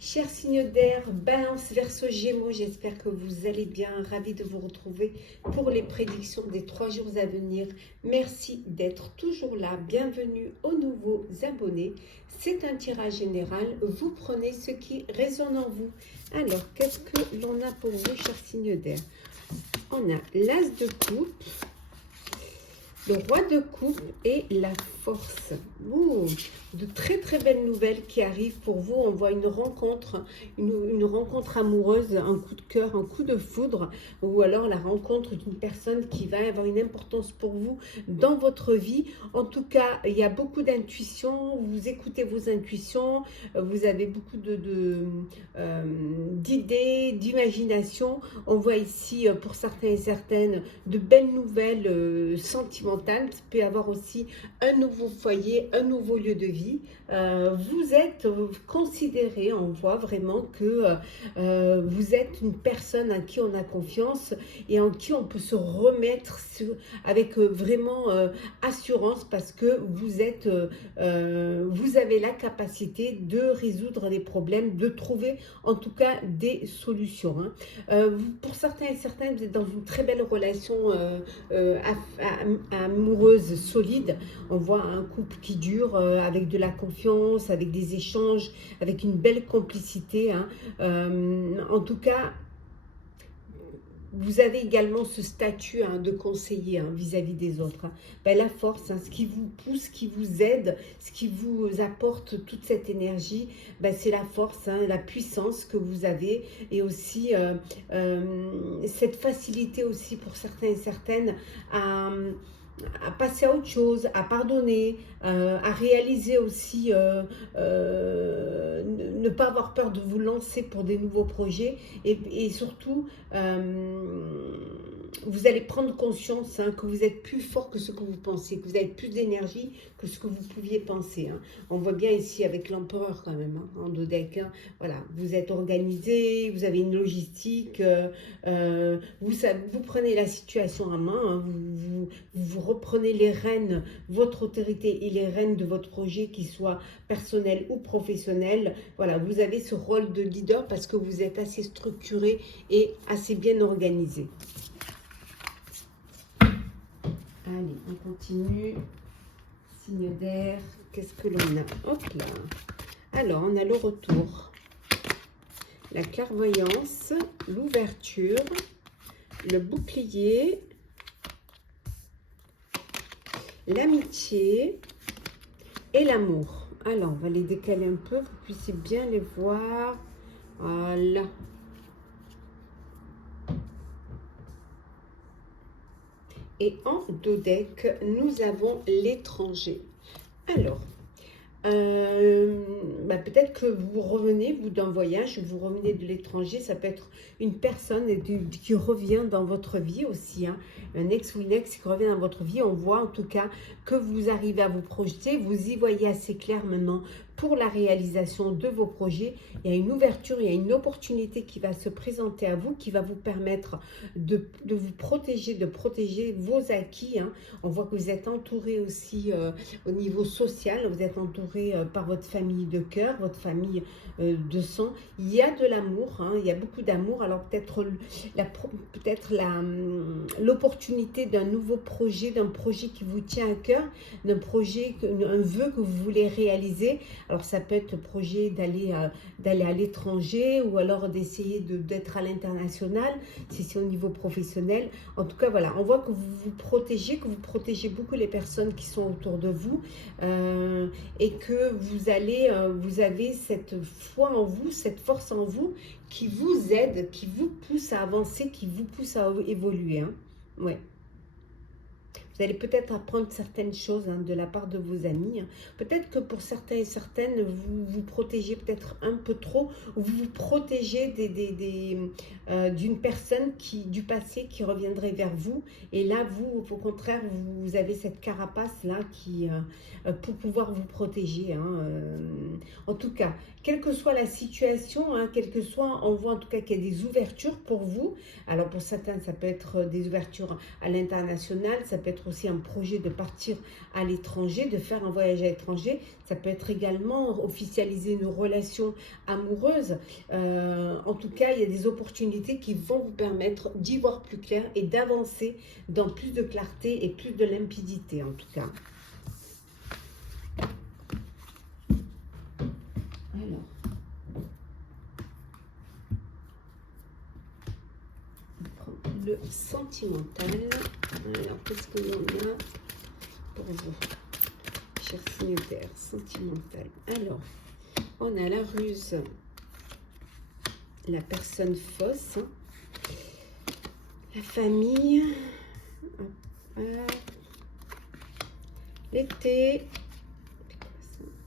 Chers signes d'air, Balance, Verseau, Gémeaux, j'espère que vous allez bien. Ravi de vous retrouver pour les prédictions des 3 jours à venir. Merci d'être toujours là. Bienvenue aux nouveaux abonnés. C'est un tirage général. Vous prenez ce qui résonne en vous. Alors, qu'est-ce que l'on a pour vous, chers signes d'air? On a l'As de coupe, le Roi de coupe et la force. Ouh, de très très belles nouvelles qui arrivent pour vous. On voit une rencontre, une rencontre amoureuse, un coup de cœur, un coup de foudre, ou alors la rencontre d'une personne qui va avoir une importance pour vous dans votre vie. En tout cas, il y a beaucoup d'intuition, vous écoutez vos intuitions, vous avez beaucoup d'idées, d'imagination. On voit ici, pour certains et certaines, de belles nouvelles sentimentales. Il peut y avoir aussi un nouveau foyer, un nouveau lieu de vie. Vous êtes considéré, on voit vraiment que vous êtes une personne à qui on a confiance et en qui on peut se remettre avec vraiment assurance, parce que vous avez la capacité de résoudre les problèmes, de trouver en tout cas des solutions. Pour certains et certaines, vous êtes dans une très belle relation amoureuse solide. On voit un couple qui dure avec de la confiance, avec des échanges, avec une belle complicité. En tout cas, vous avez également ce statut de conseiller vis-à-vis des autres. La force, ce qui vous pousse, ce qui vous aide, ce qui vous apporte toute cette énergie, c'est la force, la puissance que vous avez, et aussi cette facilité aussi pour certains et certaines à passer à autre chose, à pardonner, à réaliser aussi, ne pas avoir peur de vous lancer pour des nouveaux projets, et surtout, vous allez prendre conscience que vous êtes plus fort que ce que vous pensez, que vous avez plus d'énergie que ce que vous pouviez penser. On voit bien ici avec l'empereur quand même, en dos deck. Voilà, vous êtes organisé, vous avez une logistique, vous prenez la situation en main, vous reprenez les rênes, votre autorité et les rênes de votre projet, qui soit personnel ou professionnel. Voilà, vous avez ce rôle de leader parce que vous êtes assez structuré et assez bien organisé. Allez, on continue. Signe d'air, qu'est-ce que l'on a? Hop là. Alors, on a le retour, la clairvoyance, l'ouverture, le bouclier, l'amitié et l'amour. Alors, on va les décaler un peu, vous puissiez bien les voir. Voilà. Et en dos deck, nous avons l'étranger. Alors, peut-être que vous revenez, vous, d'un voyage, vous revenez de l'étranger. Ça peut être une personne qui revient dans votre vie aussi, un ex ou une ex qui revient dans votre vie. On voit en tout cas que vous arrivez à vous projeter, vous y voyez assez clair maintenant pour la réalisation de vos projets. Il y a une ouverture, il y a une opportunité qui va se présenter à vous, qui va vous permettre de vous protéger, de protéger vos acquis. On voit que vous êtes entouré aussi au niveau social, vous êtes entouré par votre famille de cœur, votre famille de sang. Il y a de l'amour, il y a beaucoup d'amour. Alors peut-être l'opportunité d'un nouveau projet, d'un projet qui vous tient à cœur, d'un projet, un vœu que vous voulez réaliser. Alors ça peut être le projet d'aller à l'étranger, ou alors d'essayer d'être à l'international, si c'est au niveau professionnel. En tout cas, voilà, on voit que vous protégez beaucoup les personnes qui sont autour de vous, et que vous avez cette foi en vous, cette force en vous qui vous aide, qui vous pousse à avancer, qui vous pousse à évoluer. Ouais. Vous allez peut-être apprendre certaines choses de la part de vos amis. Peut-être que pour certains et certaines, vous vous protégez peut-être un peu trop, ou vous vous protégez d'une personne du passé qui reviendrait vers vous. Et là, vous, au contraire, vous avez cette carapace-là pour pouvoir vous protéger. En tout cas, quelle que soit la situation, on voit en tout cas qu'il y a des ouvertures pour vous. Alors pour certains, ça peut être des ouvertures à l'international, ça peut être aussi un projet de partir à l'étranger, de faire un voyage à l'étranger. Ça peut être également officialiser une relation amoureuse. En tout cas, il y a des opportunités qui vont vous permettre d'y voir plus clair et d'avancer dans plus de clarté et plus de limpidité en tout cas. Alors, le sentimental. Alors, qu'est-ce qu'on a pour vous, cher signe d'air, sentimental? Alors, on a la ruse, la personne fausse, la famille, l'été,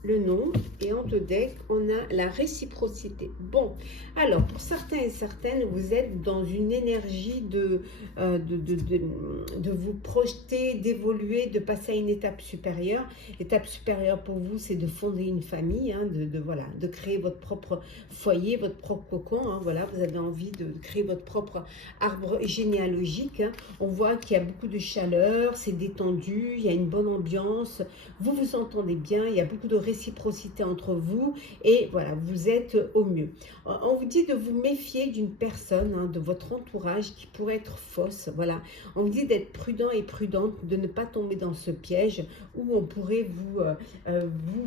le nom, et en deux decks, on a la réciprocité. Bon, alors, pour certains et certaines, vous êtes dans une énergie de vous projeter, d'évoluer, de passer à une étape supérieure. L'étape supérieure pour vous, c'est de fonder une famille, hein, voilà, de créer votre propre foyer, votre propre cocon. Hein, voilà, vous avez envie de créer votre propre arbre généalogique. Hein. On voit qu'il y a beaucoup de chaleur, c'est détendu, il y a une bonne ambiance, vous vous entendez bien, il y a beaucoup de réciprocité entre vous et voilà, vous êtes au mieux. On vous dit de vous méfier d'une personne, hein, de votre entourage qui pourrait être fausse. Voilà, on vous dit d'être prudent et prudente, de ne pas tomber dans ce piège où on pourrait vous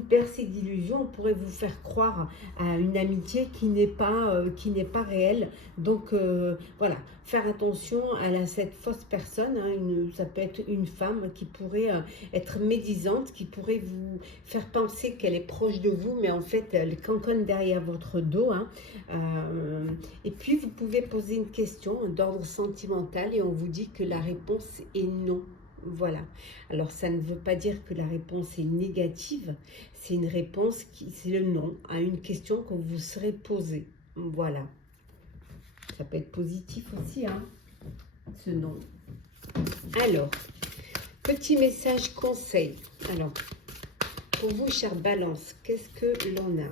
bercer d'illusions, on pourrait vous faire croire à une amitié qui n'est pas réelle. Donc voilà, faire attention à cette fausse personne. Hein, ça peut être une femme qui pourrait être médisante, qui pourrait vous faire penser qu'elle est proche de vous, mais en fait, elle canconne derrière votre dos. Hein. Et puis, vous pouvez poser une question d'ordre sentimental et on vous dit que la réponse est non. Voilà. Alors, ça ne veut pas dire que la réponse est négative. C'est une réponse c'est le non à une question que vous serez posée. Voilà. Ça peut être positif aussi, hein, ce non. Alors, petit message conseil. Alors, pour vous, chère Balance, qu'est-ce que l'on a?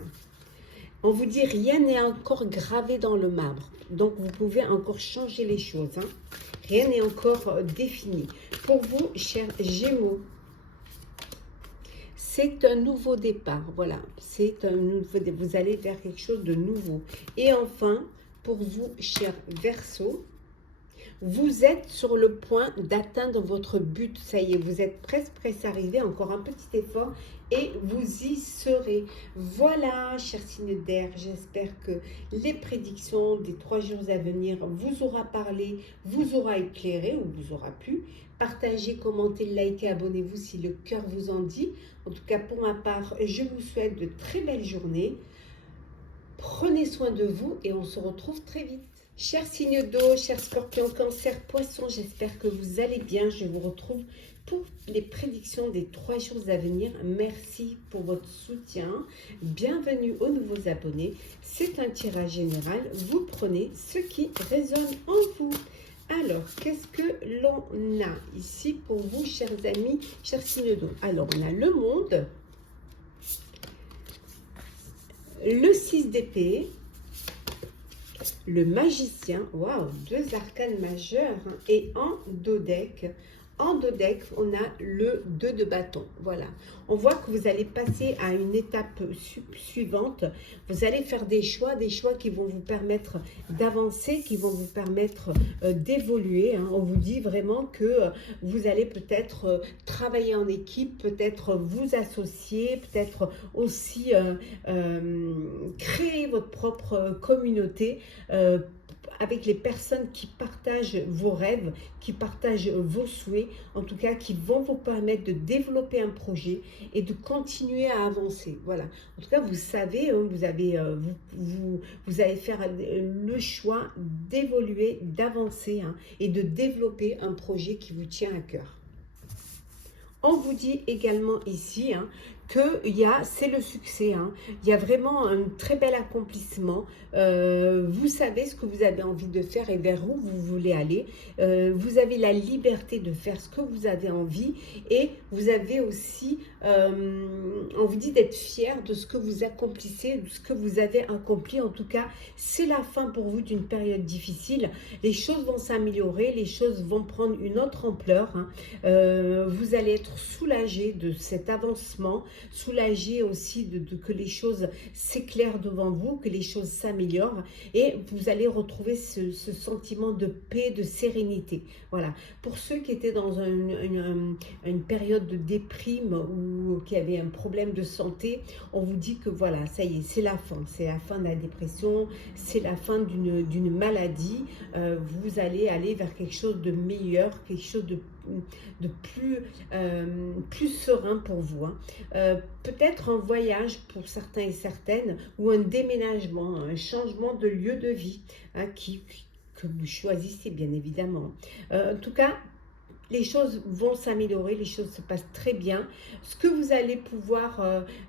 On vous dit rien n'est encore gravé dans le marbre. Donc, vous pouvez encore changer les choses. Hein. Rien n'est encore défini. Pour vous, chers Gémeaux, c'est un nouveau départ. Voilà, c'est un nouveau départ. Vous allez vers quelque chose de nouveau. Et enfin, pour vous, chers Verseaux, vous êtes sur le point d'atteindre votre but. Ça y est, vous êtes presque prêts à arriver. Encore un petit effort et vous y serez. Voilà, chers signes d'air, j'espère que les prédictions des 3 jours à venir vous aura parlé, vous aura éclairé ou vous aura plu. Partagez, commentez, likez, abonnez-vous si le cœur vous en dit. En tout cas, pour ma part, je vous souhaite de très belles journées. Prenez soin de vous et on se retrouve très vite. Chers signes d'eau, chers scorpions, cancer, poissons, j'espère que vous allez bien. Je vous retrouve pour les prédictions des 3 jours à venir. Merci pour votre soutien. Bienvenue aux nouveaux abonnés. C'est un tirage général. Vous prenez ce qui résonne en vous. Alors, qu'est-ce que l'on a ici pour vous, chers amis, chers signes d'eau? Alors, on a le monde, le 6 d'épée, le magicien, waouh, 2 arcanes majeures, hein, et en dos deck, on a le 2 de bâton. Voilà, on voit que vous allez passer à une étape suivante. Vous allez faire des choix qui vont vous permettre d'avancer, qui vont vous permettre d'évoluer. Hein. On vous dit vraiment que vous allez peut-être travailler en équipe, peut-être vous associer, peut-être aussi créer votre propre communauté avec les personnes qui partagent vos rêves, qui partagent vos souhaits, en tout cas qui vont vous permettre de développer un projet et de continuer à avancer. Voilà. En tout cas, vous savez, hein, vous allez faire le choix d'évoluer, d'avancer, hein, et de développer un projet qui vous tient à cœur. On vous dit également ici, hein, c'est le succès, hein. Il y a vraiment un très bel accomplissement. Vous savez ce que vous avez envie de faire et vers où vous voulez aller. Vous avez la liberté de faire ce que vous avez envie et vous avez aussi, on vous dit d'être fier de ce que vous accomplissez, de ce que vous avez accompli. En tout cas, c'est la fin pour vous d'une période difficile. Les choses vont s'améliorer, les choses vont prendre une autre ampleur, hein. Vous allez être soulagé de cet avancement, soulagé aussi que les choses s'éclairent devant vous, que les choses s'améliorent et vous allez retrouver ce sentiment de paix, de sérénité. Voilà. Pour ceux qui étaient dans une période de déprime ou qui avaient un problème de santé, on vous dit que voilà, ça y est, c'est la fin de la dépression, c'est la fin d'une maladie. Vous allez aller vers quelque chose de meilleur, quelque chose de plus serein pour vous, hein. Peut-être un voyage pour certains et certaines ou un déménagement, un changement de lieu de vie, hein, que vous choisissez bien évidemment. En tout cas, les choses vont s'améliorer, les choses se passent très bien. Ce que vous allez pouvoir,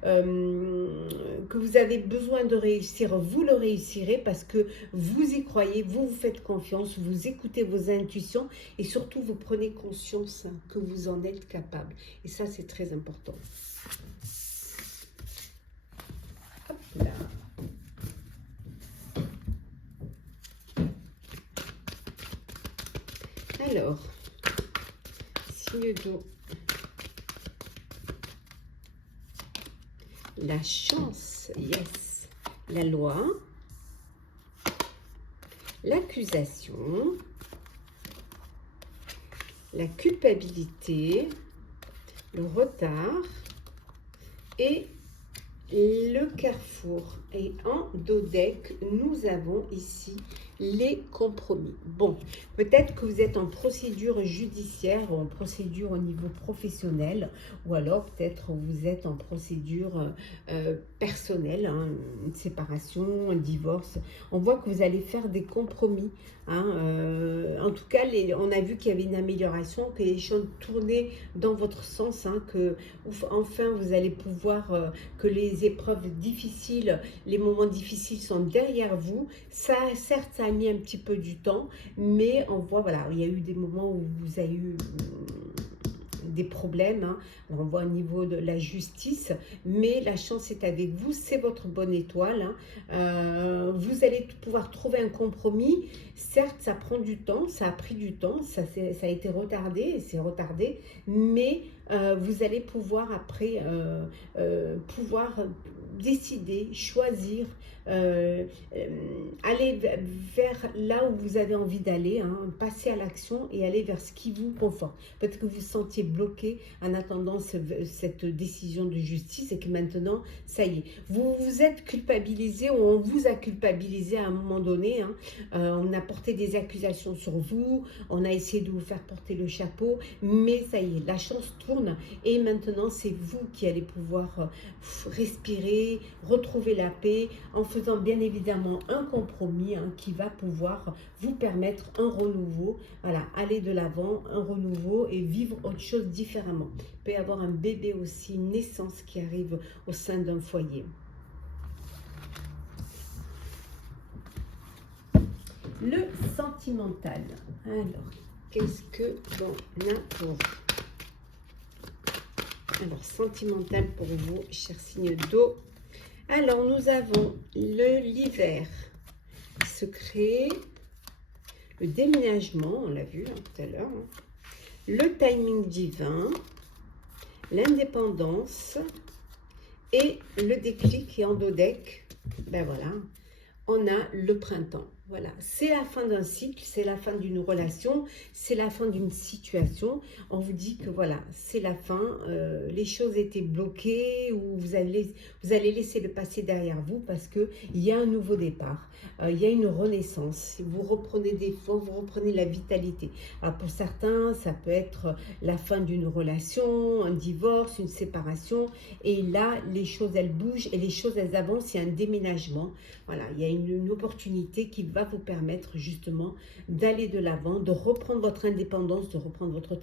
que vous avez besoin de réussir, vous le réussirez parce que vous y croyez, vous vous faites confiance, vous écoutez vos intuitions et surtout vous prenez conscience que vous en êtes capable. Et ça, c'est très important. Hop là. Alors, signe d'eau. La chance, yes. La loi. L'accusation. La culpabilité. Le retard. Et le carrefour. Et en dos deck, nous avons ici les compromis. Bon, peut-être que vous êtes en procédure judiciaire ou en procédure au niveau professionnel, ou alors peut-être vous êtes en procédure personnelle, hein, une séparation, un divorce. On voit que vous allez faire des compromis, hein. En tout cas, on a vu qu'il y avait une amélioration, que les choses tournaient dans votre sens, hein, que enfin vous allez pouvoir, que les épreuves difficiles, les moments difficiles sont derrière vous. Ça, certes, ça a mis un petit peu du temps, mais on voit, voilà, il y a eu des moments où vous avez eu des problèmes, hein. On voit au niveau de la justice, mais la chance est avec vous, c'est votre bonne étoile, hein. Vous allez pouvoir trouver un compromis. Certes, ça prend du temps, ça a pris du temps, ça a été retardé, c'est retardé, mais vous allez pouvoir après pouvoir décider, choisir, aller vers là où vous avez envie d'aller, hein, passer à l'action et aller vers ce qui vous conforte. Peut-être que vous vous sentiez bloqué en attendant cette décision de justice et que maintenant, ça y est, vous vous êtes culpabilisé ou on vous a culpabilisé à un moment donné, hein. On a porté des accusations sur vous, on a essayé de vous faire porter le chapeau, mais ça y est, la chance tourne et maintenant c'est vous qui allez pouvoir respirer, retrouver la paix en faisant bien évidemment un compromis, hein, qui va pouvoir vous permettre un renouveau, voilà, aller de l'avant, un renouveau et vivre autre chose différemment. Il peut y avoir un bébé aussi, une naissance qui arrive au sein d'un foyer. Le sentimental. Alors, qu'est-ce que l'on a pour vous? Alors, sentimental pour vous, chers signes d'eau. Alors, nous avons l'hiver qui se crée, le déménagement, on l'a vu, hein, tout à l'heure, hein, le timing divin, l'indépendance et le déclic et en dos deck, ben voilà, on a le printemps. Voilà, c'est la fin d'un cycle, c'est la fin d'une relation, c'est la fin d'une situation. On vous dit que voilà, c'est la fin, les choses étaient bloquées ou vous allez laisser le passé derrière vous parce qu'il y a un nouveau départ, il y a une renaissance. Vous reprenez des forces, vous reprenez la vitalité. Alors pour certains, ça peut être la fin d'une relation, un divorce, une séparation. Et là, les choses, elles bougent et les choses, elles avancent. Il y a un déménagement. Voilà, il y a une opportunité qui va vous permettre justement d'aller de l'avant, de reprendre votre indépendance, de reprendre votre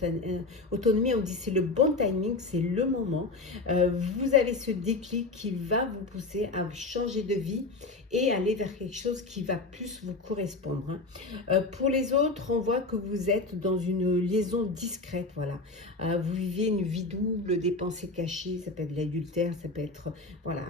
autonomie. On dit c'est le bon timing, c'est le moment. Vous avez ce déclic qui va vous pousser à changer de vie et aller vers quelque chose qui va plus vous correspondre. Pour les autres, on voit que vous êtes dans une liaison discrète, voilà. Vous vivez une vie double, des pensées cachées, ça peut être de l'adultère, ça peut être, voilà,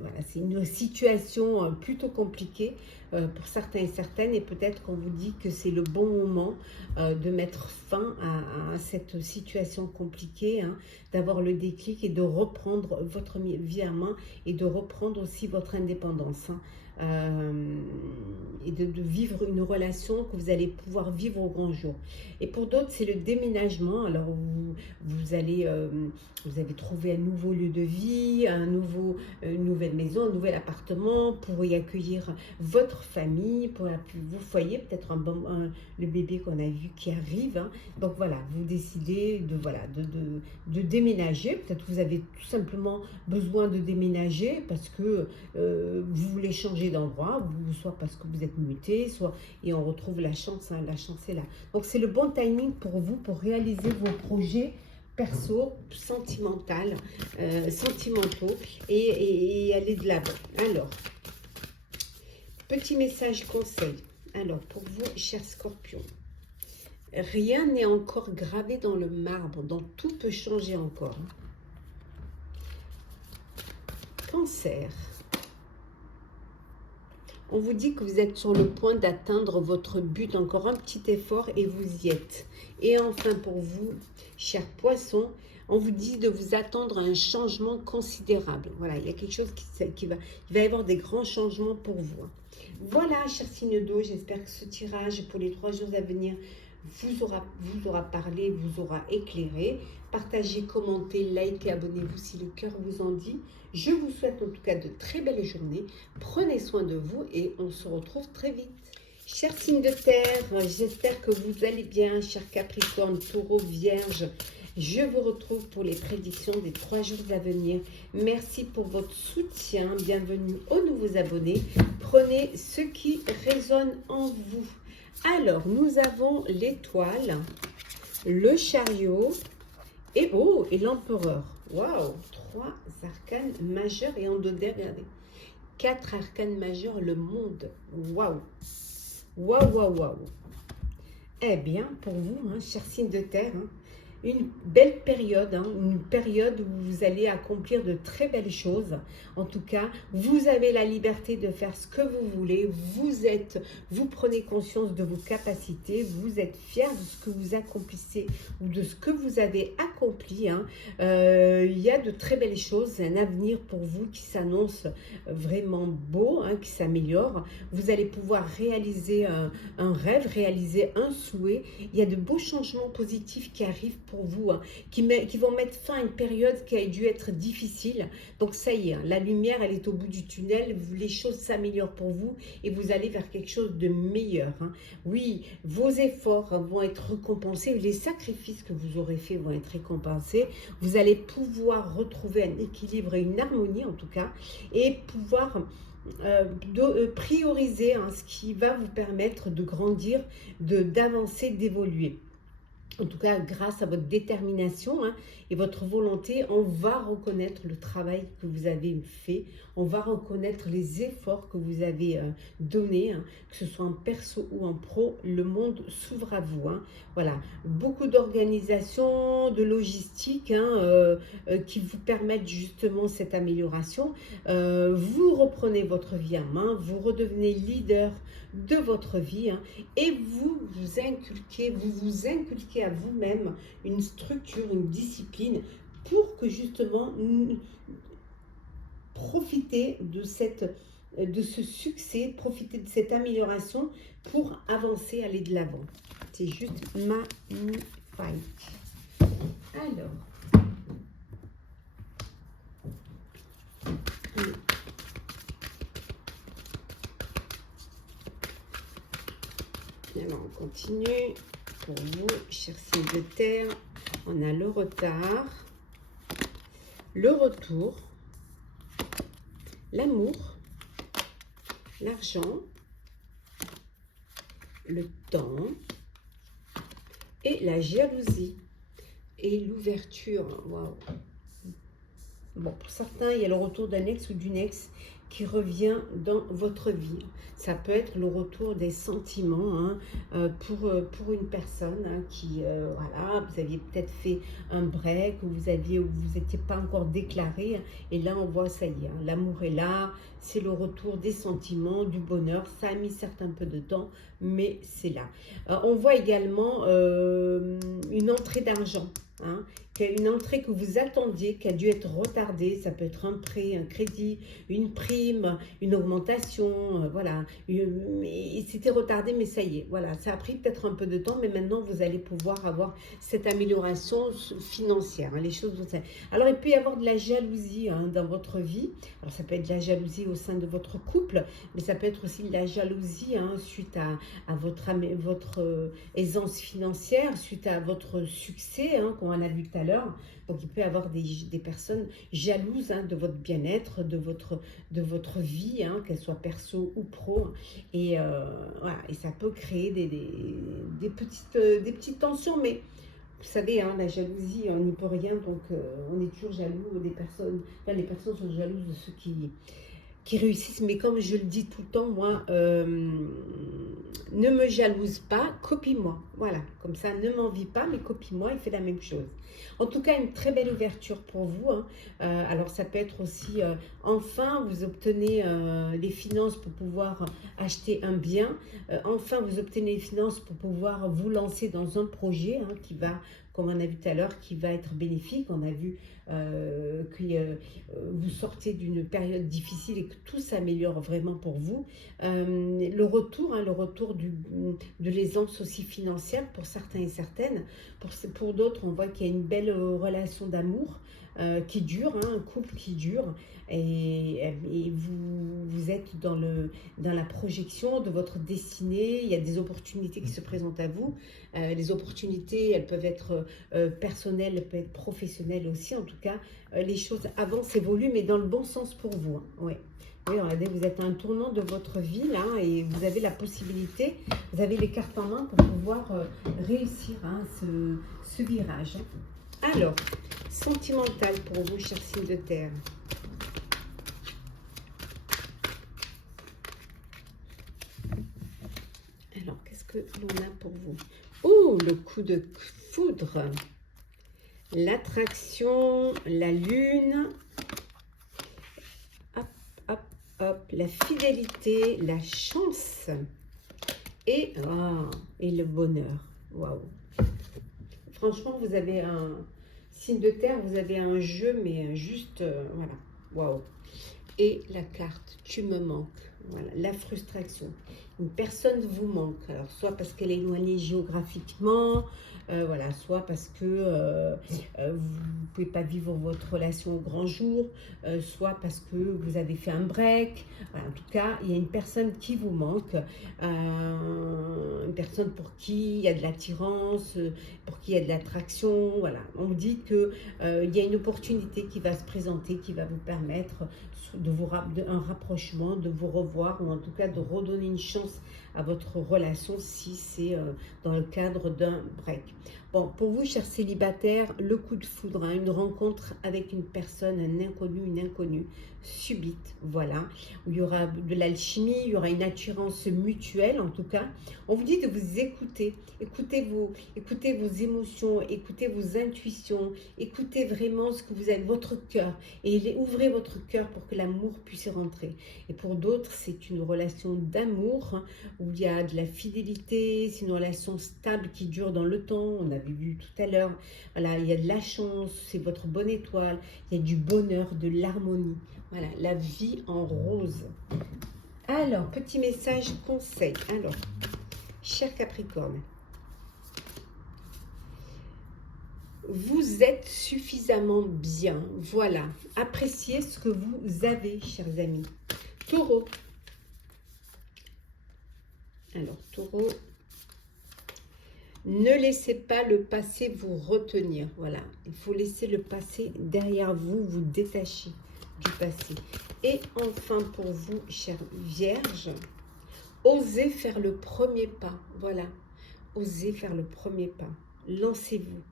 voilà, c'est une situation plutôt compliquée pour certains et certaines, et peut-être qu'on vous dit que c'est le bon moment de mettre fin à cette situation compliquée, hein, d'avoir le déclic et de reprendre votre vie en main et de reprendre aussi votre indépendance, hein. Et de vivre une relation que vous allez pouvoir vivre au grand jour. Et pour d'autres, c'est le déménagement. Alors, vous avez trouvé un nouveau lieu de vie, une nouvelle maison, un nouvel appartement pour y accueillir votre famille, pour vos foyers, peut-être le bébé qu'on a vu qui arrive, hein. Donc voilà, vous décidez de déménager. Peut-être que vous avez tout simplement besoin de déménager parce que vous voulez changer d'endroit, soit parce que vous êtes muté, soit, et on retrouve la chance, hein, la chance est là. Donc c'est le bon timing pour vous, pour réaliser vos projets perso, sentimentaux et aller de l'avant. Alors, petit message conseil. Alors, pour vous, chers scorpions, rien n'est encore gravé dans le marbre, donc tout peut changer encore. Cancer. On vous dit que vous êtes sur le point d'atteindre votre but, encore un petit effort et vous y êtes. Et enfin pour vous, chers poissons, on vous dit de vous attendre à un changement considérable. Voilà, il y a quelque chose il va y avoir des grands changements pour vous. Voilà, chers signes d'eau, j'espère que ce tirage pour les 3 jours à venir vous aura parlé, vous aura éclairé. Partagez, commentez, likez, abonnez-vous si le cœur vous en dit. Je vous souhaite en tout cas de très belles journées. Prenez soin de vous et on se retrouve très vite. Chers signes de terre, j'espère que vous allez bien, chers Capricorne, Taureau, Vierge. Je vous retrouve pour les prédictions des 3 jours à venir. Merci pour votre soutien. Bienvenue aux nouveaux abonnés. Prenez ce qui résonne en vous. Alors, nous avons l'étoile, le chariot et l'empereur. Waouh, 3 arcanes majeurs et en dodé, regardez. 4 arcanes majeurs, le monde. Waouh. Waouh, waouh, waouh. Eh bien, pour vous, hein, chers signes de terre, hein, une belle période, hein, une période où vous allez accomplir de très belles choses. En tout cas, vous avez la liberté de faire ce que vous voulez. Vous prenez conscience de vos capacités. Vous êtes fiers de ce que vous accomplissez ou de ce que vous avez accompli, hein. Il y a de très belles choses, un avenir pour vous qui s'annonce vraiment beau, hein, qui s'améliore. Vous allez pouvoir réaliser un rêve, réaliser un souhait. Il y a de beaux changements positifs qui arrivent pour vous, hein, qui vont mettre fin à une période qui a dû être difficile. Donc ça y est, hein, la lumière, elle est au bout du tunnel, les choses s'améliorent pour vous et vous allez vers quelque chose de meilleur, hein. Oui, vos efforts vont être récompensés, les sacrifices que vous aurez faits vont être récompensés. Vous allez pouvoir retrouver un équilibre et une harmonie en tout cas, et pouvoir prioriser, hein, ce qui va vous permettre de grandir, d'avancer, d'évoluer. En tout cas, grâce à votre détermination, hein, et votre volonté, on va reconnaître le travail que vous avez fait, on va reconnaître les efforts que vous avez donnés, hein, que ce soit en perso ou en pro, le monde s'ouvre à vous, hein. Voilà, beaucoup d'organisation, de logistique, hein, qui vous permettent justement cette amélioration. Vous reprenez votre vie en main, vous redevenez leader de votre vie, hein, et vous vous inculquez à vous-même une structure, une discipline pour que justement profitez de ce succès, profitez de cette amélioration pour avancer, aller de l'avant. C'est juste magnifique. Alors, on continue. Pour vous, chers signes de terre, on a le retard, le retour, l'amour, l'argent, le temps et la jalousie et l'ouverture. Waouh. Bon, pour certains, il y a le retour d'un ex ou d'une ex qui revient dans votre vie. Ça peut être le retour des sentiments hein, pour une personne hein, qui, voilà, vous aviez peut-être fait un break ou vous n'étiez pas encore déclaré. Hein, et là, on voit, ça y est, hein, l'amour est là, c'est le retour des sentiments, du bonheur. Ça a mis certes un peu de temps, mais c'est là. On voit également une entrée d'argent. Hein, une entrée que vous attendiez, qui a dû être retardée, ça peut être un prêt, un crédit, une prime, une augmentation, voilà. C'était retardé, mais ça y est, voilà. Ça a pris peut-être un peu de temps, mais maintenant, vous allez pouvoir avoir cette amélioration financière. Hein, les choses vont... Alors, il peut y avoir de la jalousie hein, dans votre vie. Alors, ça peut être de la jalousie au sein de votre couple, mais ça peut être aussi de la jalousie hein, suite à votre aisance financière, suite à votre succès, hein, qu'on a vu tout à l'heure. Donc, il peut y avoir des personnes jalouses hein, de votre bien-être, de votre vie, hein, qu'elle soit perso ou pro. Et, voilà, et ça peut créer des petites tensions, mais vous savez, hein, la jalousie, on n'y peut rien, donc on est toujours jaloux des personnes. Enfin, les personnes sont jalouses de ceux qui réussissent, mais comme je le dis tout le temps, moi, ne me jalouse pas, copie-moi. Voilà, comme ça, ne m'envie pas, mais copie-moi et fais la même chose. En tout cas, une très belle ouverture pour vous. Hein. Alors, ça peut être aussi, enfin, vous obtenez les finances pour pouvoir acheter un bien. Enfin, vous obtenez les finances pour pouvoir vous lancer dans un projet hein, qui va, comme on a vu tout à l'heure, qui va être bénéfique. On a vu que vous sortez d'une période difficile et que tout s'améliore vraiment pour vous. Le retour de l'aisance aussi financière pour certains et certaines. Pour d'autres, on voit qu'il y a une belle relation d'amour qui dure, hein, un couple qui dure. Et vous êtes dans la projection de votre destinée. Il y a des opportunités qui se présentent à vous. Les opportunités, elles peuvent être personnelles, elles peuvent être professionnelles aussi. En tout cas, les choses avancent, évoluent, mais dans le bon sens pour vous. Hein. Ouais. Oui, regardez, vous êtes à un tournant de votre vie là et vous avez la possibilité, vous avez les cartes en main pour pouvoir réussir hein, ce virage. Alors, sentimental pour vous, chers signes de terre. Alors, qu'est-ce que l'on a pour vous? Oh, le coup de foudre. L'attraction, la lune. Hop, hop, hop. La fidélité, la chance. Et le bonheur. Waouh. Franchement, vous avez un signe de terre, vous avez un jeu, mais juste, voilà. Waouh. Et la carte, tu me manques. Voilà, la frustration. Une personne vous manque, alors soit parce qu'elle est éloignée géographiquement, voilà, soit parce que vous ne pouvez pas vivre votre relation au grand jour, soit parce que vous avez fait un break. Voilà, en tout cas, il y a une personne qui vous manque, une personne pour qui il y a de l'attirance, pour qui il y a de l'attraction. Voilà, on vous dit que il y a une opportunité qui va se présenter, qui va vous permettre un rapprochement, de vous revoir ou en tout cas de redonner une chance à votre relation si c'est dans le cadre d'un break. Bon, pour vous, chers célibataires, le coup de foudre, hein, une rencontre avec une personne, un inconnu, une inconnue, subite, voilà, où il y aura de l'alchimie, il y aura une attirance mutuelle, en tout cas. On vous dit de vous écouter, écoutez vos émotions, écoutez vos intuitions, écoutez vraiment ce que vous avez, votre cœur, et ouvrez votre cœur pour que l'amour puisse rentrer. Et pour d'autres, c'est une relation d'amour, hein, où il y a de la fidélité, c'est une relation stable qui dure dans le temps, on avait vu tout à l'heure, voilà, il y a de la chance, c'est votre bonne étoile, il y a du bonheur, de l'harmonie, voilà, la vie en rose. Alors, petit message conseil, alors, cher Capricorne, vous êtes suffisamment bien, voilà, appréciez ce que vous avez, chers amis. Taureau, alors, Taureau, ne laissez pas le passé vous retenir. Voilà, il faut laisser le passé derrière vous, vous détacher. du passé. Et enfin pour vous, chère Vierge, osez faire le premier pas. Voilà, osez faire le premier pas. Lancez-vous,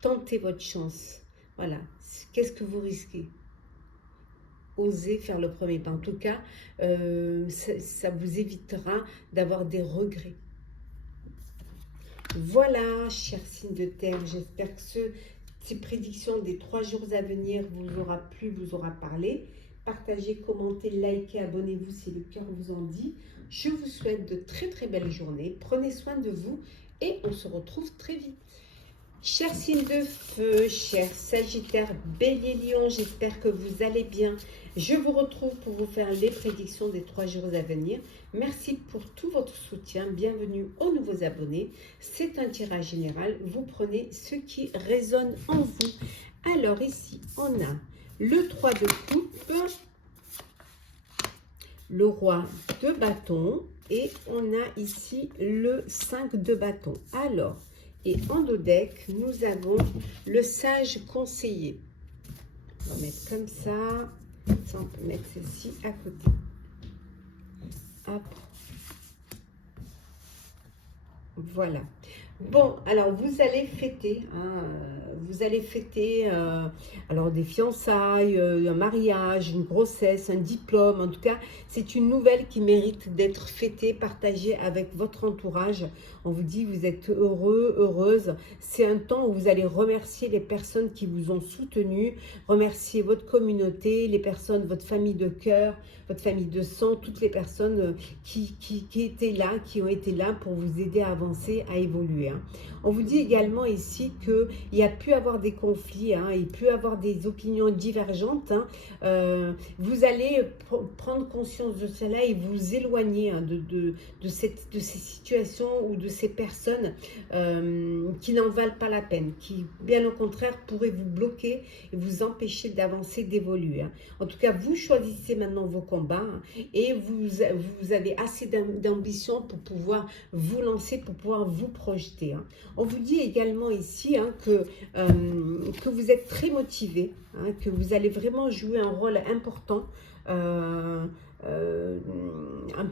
tentez votre chance. Voilà, qu'est-ce que vous risquez? Osez faire le premier pas. En tout cas, ça vous évitera d'avoir des regrets. Voilà, chers signes de terre, j'espère que ces prédictions des 3 jours à venir vous aura plu, vous aura parlé. Partagez, commentez, likez, abonnez-vous si le cœur vous en dit. Je vous souhaite de très très belles journées. Prenez soin de vous et on se retrouve très vite. Chers signes de feu, chers Sagittaires, Bélier, Lion, j'espère que vous allez bien. Je vous retrouve pour vous faire les prédictions des 3 jours à venir. Merci pour tout votre soutien. Bienvenue aux nouveaux abonnés. C'est un tirage général. Vous prenez ce qui résonne en vous. Alors ici, on a le 3 de coupe, le roi de bâton et on a ici le 5 de bâton. Alors, et en dos deck, nous avons le sage conseiller. On va mettre comme ça. Ça, on peut mettre ceci à côté. Hop. Voilà. Bon, alors vous allez fêter, alors des fiançailles, un mariage, une grossesse, un diplôme. En tout cas, c'est une nouvelle qui mérite d'être fêtée, partagée avec votre entourage. On vous dit, vous êtes heureux, heureuse. C'est un temps où vous allez remercier les personnes qui vous ont soutenu, remercier votre communauté, les personnes, votre famille de cœur, votre famille de sang, toutes les personnes qui étaient là, qui ont été là pour vous aider à avancer, à évoluer. On vous dit également ici qu'il y a pu avoir des conflits, il peut y avoir des opinions divergentes. Vous allez prendre conscience de cela et vous éloigner de ces situations ou de ces personnes qui n'en valent pas la peine, qui bien au contraire pourraient vous bloquer et vous empêcher d'avancer, d'évoluer. En tout cas, vous choisissez maintenant vos combats et vous avez assez d'ambition pour pouvoir vous lancer, pour pouvoir vous projeter. On vous dit également ici que vous êtes très motivé, que vous allez vraiment jouer un rôle important, un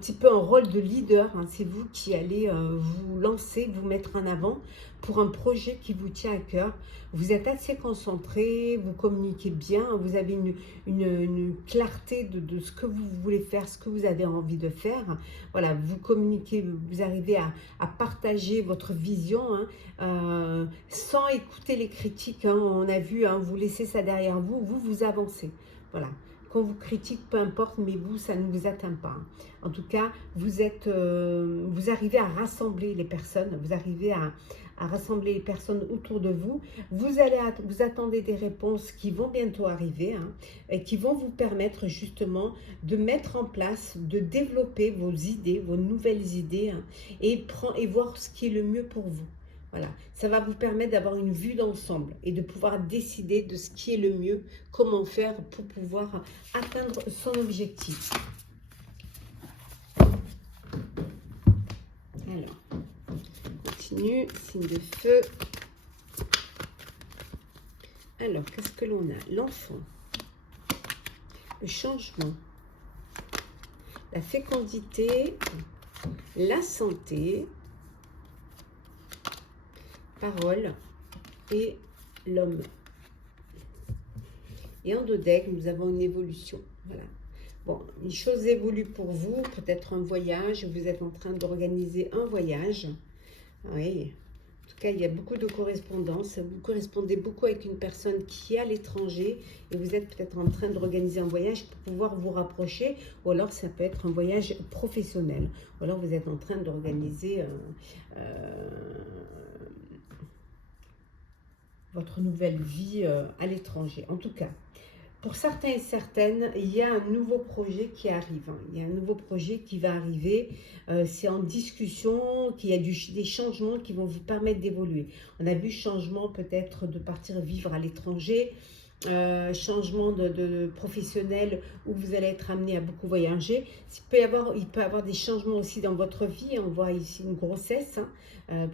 petit peu un rôle de leader. C'est vous qui allez vous lancer, vous mettre en avant pour un projet qui vous tient à cœur. Vous êtes assez concentré, vous communiquez bien, vous avez une clarté de ce que vous voulez faire, ce que vous avez envie de faire. Voilà, vous communiquez, vous arrivez à partager votre vision sans écouter les critiques. On a vu, vous laissez ça derrière vous, vous avancez. Voilà. Qu'on vous critique, peu importe, mais vous, ça ne vous atteint pas. En tout cas, vous arrivez à rassembler les personnes, vous arrivez à rassembler les personnes autour de vous. Vous attendez des réponses qui vont bientôt arriver et qui vont vous permettre justement de mettre en place, de développer vos idées, vos nouvelles idées et voir ce qui est le mieux pour vous. Voilà, ça va vous permettre d'avoir une vue d'ensemble et de pouvoir décider de ce qui est le mieux, comment faire pour pouvoir atteindre son objectif. Alors, on continue, signe de feu. Alors, qu'est-ce que l'on a? L'enfant, le changement, la fécondité, la santé, parole et l'homme. Et en dos deck, nous avons une évolution. Voilà. Bon, une chose évolue pour vous, peut-être un voyage. Vous êtes en train d'organiser un voyage. Oui. En tout cas, il y a beaucoup de correspondance. Vous correspondez beaucoup avec une personne qui est à l'étranger et vous êtes peut-être en train d'organiser un voyage pour pouvoir vous rapprocher. Ou alors, ça peut être un voyage professionnel. Ou alors, vous êtes en train d'organiser votre nouvelle vie à l'étranger. En tout cas, pour certains et certaines, il y a un nouveau projet qui arrive. Il y a un nouveau projet qui va arriver. C'est en discussion, qu'il y a des changements qui vont vous permettre d'évoluer. On a vu changement peut-être de partir vivre à l'étranger. changement de professionnel où vous allez être amené à beaucoup voyager. Il peut y avoir des changements aussi dans votre vie. On voit ici une grossesse, hein.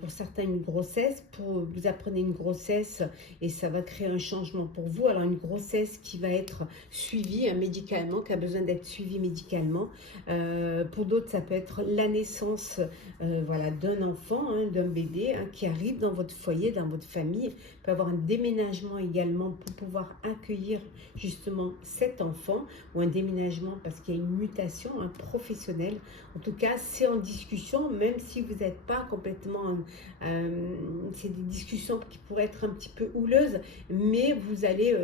Pour certains une grossesse, vous apprenez une grossesse et ça va créer un changement pour vous. Alors une grossesse qui va être suivie médicalement, qui a besoin d'être suivie médicalement. Pour d'autres, ça peut être la naissance voilà, d'un enfant, hein, d'un bébé hein, qui arrive dans votre foyer, dans votre famille. Il peut y avoir un déménagement également pour pouvoir accueillir justement cet enfant, ou un déménagement parce qu'il y a une mutation professionnelle. En tout cas, c'est en discussion, même si vous n'êtes pas complètement... c'est des discussions qui pourraient être un petit peu houleuses, mais vous allez...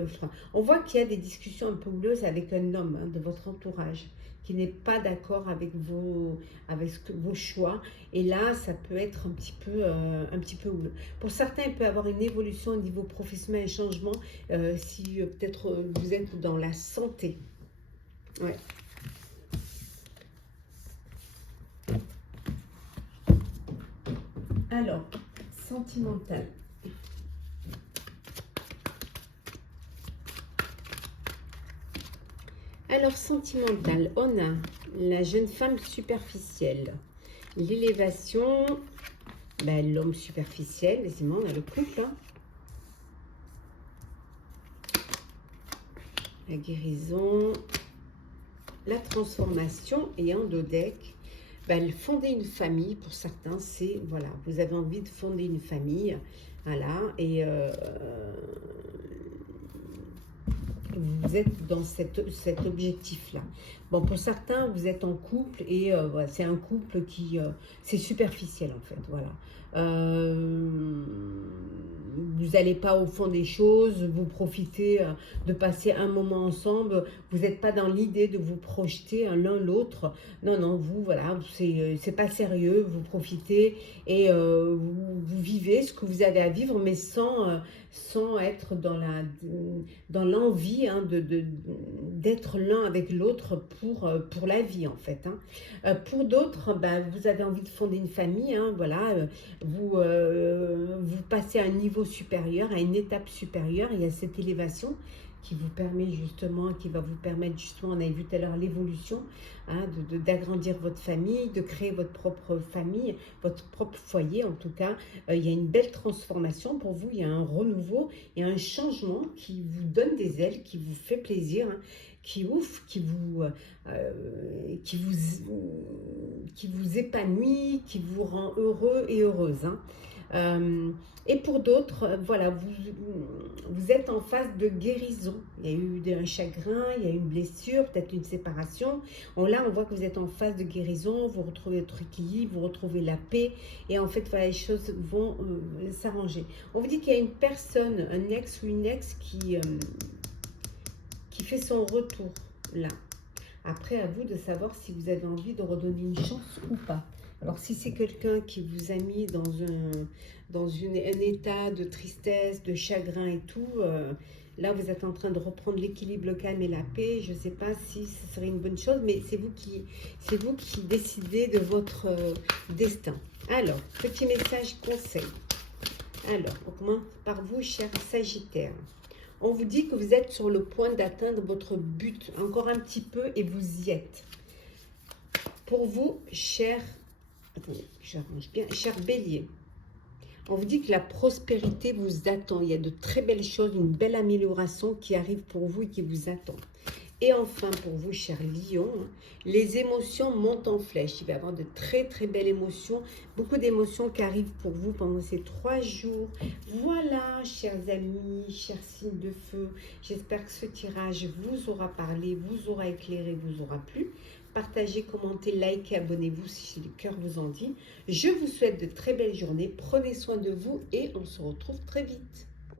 on voit qu'il y a des discussions un peu houleuses avec un homme hein, de votre entourage qui n'est pas d'accord avec vos choix. Et là, ça peut être un petit peu houleux. Pour certains, il peut y avoir une évolution au niveau professionnel, un changement, si peut-être vous êtes dans la santé. Ouais. Alors, sentimental. Alors, sentimental, on a la jeune femme superficielle, l'élévation, ben, l'homme superficiel, décidément, on a le couple, hein. La guérison, la transformation et en dodeck, ben, fonder une famille, pour certains, c'est, voilà, vous avez envie de fonder une famille, voilà, et vous êtes dans cet objectif-là. Bon, pour certains, vous êtes en couple et voilà, c'est un couple qui... c'est superficiel, en fait, voilà. Vous n'allez pas au fond des choses, vous profitez de passer un moment ensemble, vous n'êtes pas dans l'idée de vous projeter l'un l'autre. Non, non, vous, voilà, c'est pas sérieux, vous profitez et vous vivez ce que vous avez à vivre, mais sans être dans l'envie hein, d'être l'un avec l'autre pour la vie, en fait. Hein. Pour d'autres, ben, vous avez envie de fonder une famille, hein, voilà, vous passez à un niveau supérieur, à une étape supérieure, il y a cette élévation qui vous permet justement, qui va vous permettre justement, on a vu tout à l'heure l'évolution, hein, d'agrandir votre famille, de créer votre propre famille, votre propre foyer en tout cas. Il y a une belle transformation pour vous, il y a un renouveau, il y a un changement qui vous donne des ailes, qui vous fait plaisir, hein, qui ouvre, qui vous épanouit, qui vous rend heureux et heureuse. Hein. Et pour d'autres, voilà, vous êtes en phase de guérison. Il y a eu un chagrin, il y a eu une blessure, peut-être une séparation. Là, on voit que vous êtes en phase de guérison, vous retrouvez votre équilibre, vous retrouvez la paix. Et en fait, voilà, les choses vont s'arranger. On vous dit qu'il y a une personne, un ex ou une ex qui fait son retour là. Après, à vous de savoir si vous avez envie de redonner une chance ou pas. Alors, si c'est quelqu'un qui vous a mis dans un état de tristesse, de chagrin et tout, là, vous êtes en train de reprendre l'équilibre, le calme et la paix. Je ne sais pas si ce serait une bonne chose, mais c'est vous qui décidez de votre destin. Alors, petit message conseil. Alors, on commence par vous, cher Sagittaire. On vous dit que vous êtes sur le point d'atteindre votre but, encore un petit peu, et vous y êtes. Pour vous, cher... Attendez, j'arrange bien. Cher Bélier, on vous dit que la prospérité vous attend. Il y a de très belles choses, une belle amélioration qui arrive pour vous et qui vous attend. Et enfin, pour vous, cher Lion, les émotions montent en flèche. Il va y avoir de très, très belles émotions. Beaucoup d'émotions qui arrivent pour vous pendant ces 3 jours. Voilà, chers amis, chers signes de feu. J'espère que ce tirage vous aura parlé, vous aura éclairé, vous aura plu. Partagez, commentez, likez, abonnez-vous si le cœur vous en dit. Je vous souhaite de très belles journées. Prenez soin de vous et on se retrouve très vite.